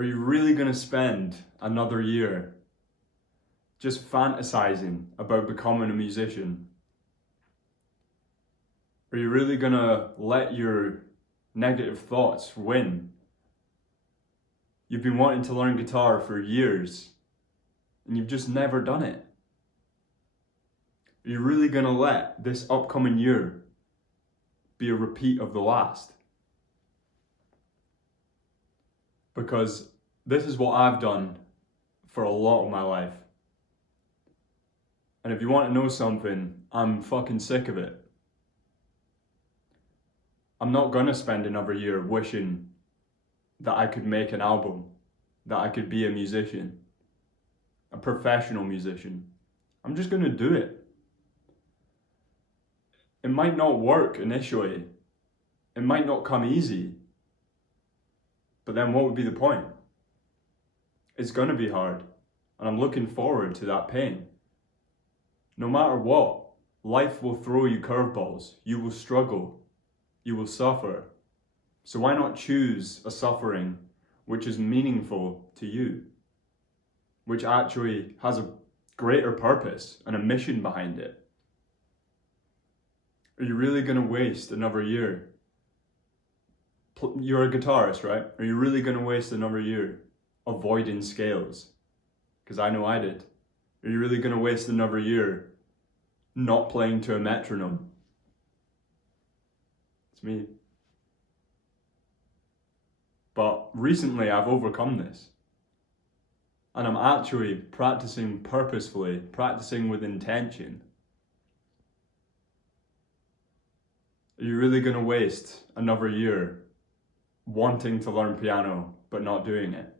Are you really going to spend another year just fantasizing about becoming a musician? Are you really going to let your negative thoughts win? You've been wanting to learn guitar for years and you've just never done it. Are you really going to let this upcoming year be a repeat of the last? Because this is what I've done for a lot of my life. And if you want to know something, I'm fucking sick of it. I'm not gonna spend another year wishing that I could make an album, that I could be a musician, a professional musician. I'm just gonna do it. It might not work initially. It might not come easy. But then what would be the point? It's gonna be hard, and I'm looking forward to that pain. No matter what, life will throw you curveballs. You will struggle. You will suffer. So why not choose a suffering which is meaningful to you? Which actually has a greater purpose and a mission behind it? Are you really going to waste another year? You're a guitarist, right? Are you really going to waste another year avoiding scales? Because I know I did. Are you really going to waste another year not playing to a metronome? It's me. But recently I've overcome this. And I'm actually practicing purposefully, practicing with intention. Are you really going to waste another year wanting to learn piano but not doing it?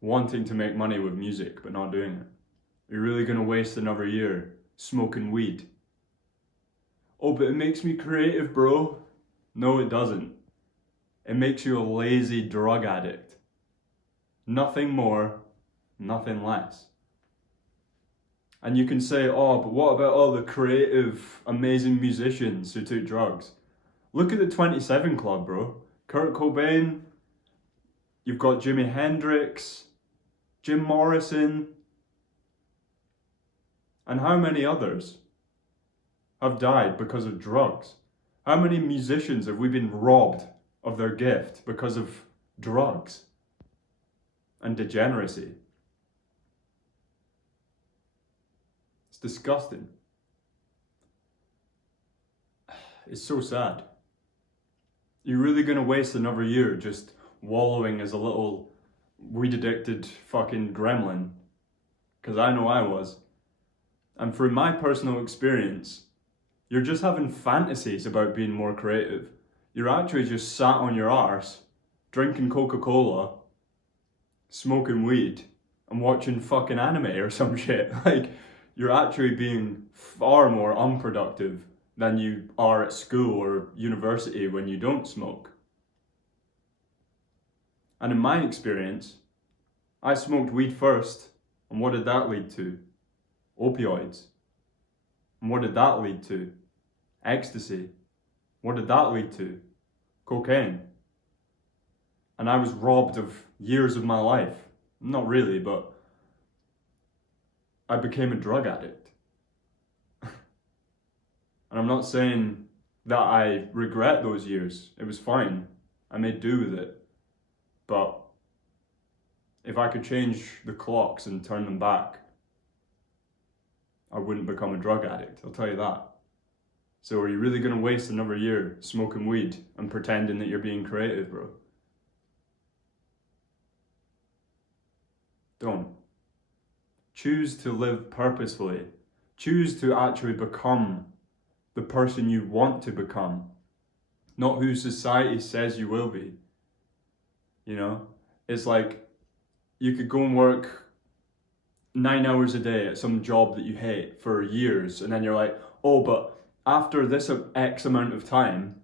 Wanting to make money with music but not doing it? Are you really going to waste another year smoking weed? Oh, but it makes me creative, bro. No, it doesn't. It makes you a lazy drug addict. Nothing more, nothing less. And you can say, oh, but what about all the creative, amazing musicians who took drugs? Look at the 27 Club, bro. Kurt Cobain, you've got Jimi Hendrix, Jim Morrison, and how many others have died because of drugs? How many musicians have we been robbed of their gift because of drugs and degeneracy? It's disgusting. It's so sad. You're really gonna waste another year just wallowing as a little weed addicted fucking gremlin? Because I know I was. And through my personal experience, you're just having fantasies about being more creative. You're actually just sat on your arse, drinking Coca-Cola, smoking weed, and watching fucking anime or some shit. Like, you're actually being far more unproductive than you are at school or university when you don't smoke. And in my experience, I smoked weed first, and what did that lead to? Opioids. And what did that lead to? Ecstasy. What did that lead to? Cocaine. And I was robbed of years of my life. Not really, but I became a drug addict. And I'm not saying that I regret those years. It was fine. I made do with it. But if I could change the clocks and turn them back, I wouldn't become a drug addict, I'll tell you that. So are you really going to waste another year smoking weed and pretending that you're being creative, bro? Don't. Choose to live purposefully. Choose to actually become the person you want to become, not who society says you will be. You know? It's like you could go and work 9 hours a day at some job that you hate for years, and then you're like, oh, but after this X amount of time,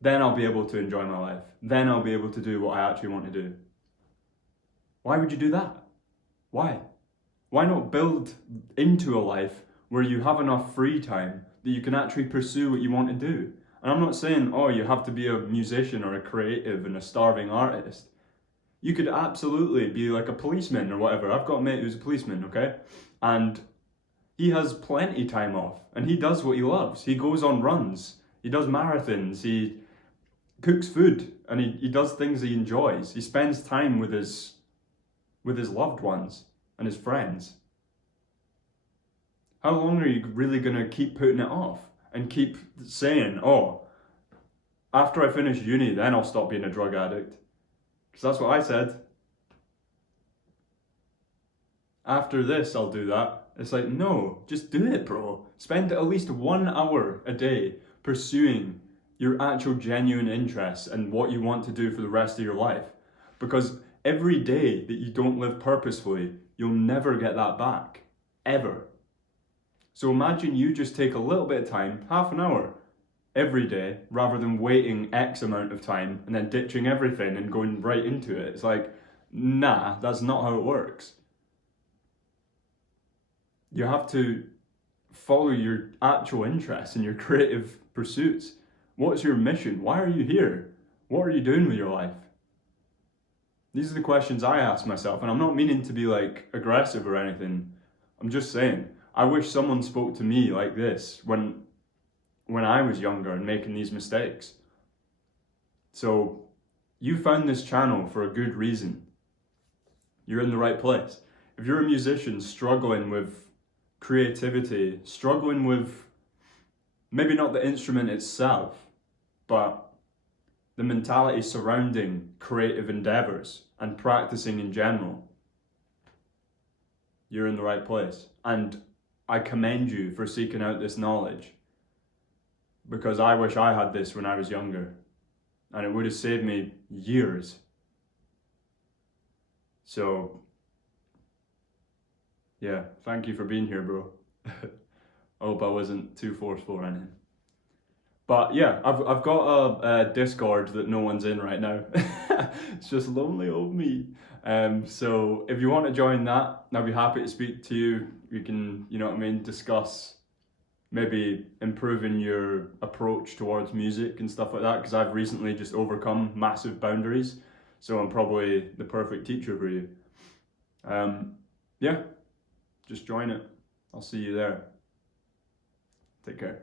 then I'll be able to enjoy my life. Then I'll be able to do what I actually want to do. Why would you do that? Why? Why not build into a life where you have enough free time that you can actually pursue what you want to do? And I'm not saying, oh, you have to be a musician or a creative and a starving artist. You could absolutely be like a policeman or whatever. I've got a mate who's a policeman, okay? And he has plenty time off and he does what he loves. He goes on runs, he does marathons, he cooks food, and he does things he enjoys. He spends time with his loved ones and his friends. How long are you really going to keep putting it off and keep saying, oh, after I finish uni, then I'll stop being a drug addict? Because that's what I said. After this, I'll do that. It's like, no, just do it, bro. Spend at least 1 hour a day pursuing your actual genuine interests and what you want to do for the rest of your life. Because every day that you don't live purposefully, you'll never get that back. Ever. So imagine you just take a little bit of time, half an hour, every day, rather than waiting X amount of time and then ditching everything and going right into it. It's like, nah, that's not how it works. You have to follow your actual interests and your creative pursuits. What's your mission? Why are you here? What are you doing with your life? These are the questions I ask myself, and I'm not meaning to be like aggressive or anything. I'm just saying, I wish someone spoke to me like this when I was younger and making these mistakes. So you found this channel for a good reason. You're in the right place. If you're a musician struggling with creativity, struggling with maybe not the instrument itself, but the mentality surrounding creative endeavors and practicing in general, you're in the right place. And I commend you for seeking out this knowledge, because I wish I had this when I was younger, and it would have saved me years. So, yeah, thank you for being here, bro. I hope I wasn't too forceful or anything. But yeah, I've got a Discord that no one's in right now. It's just lonely old me. So if you want to join that, I'd be happy to speak to you. We can, you know what I mean, discuss maybe improving your approach towards music and stuff like that, because I've recently just overcome massive boundaries. So I'm probably the perfect teacher for you. Yeah, just join it. I'll see you there. Take care.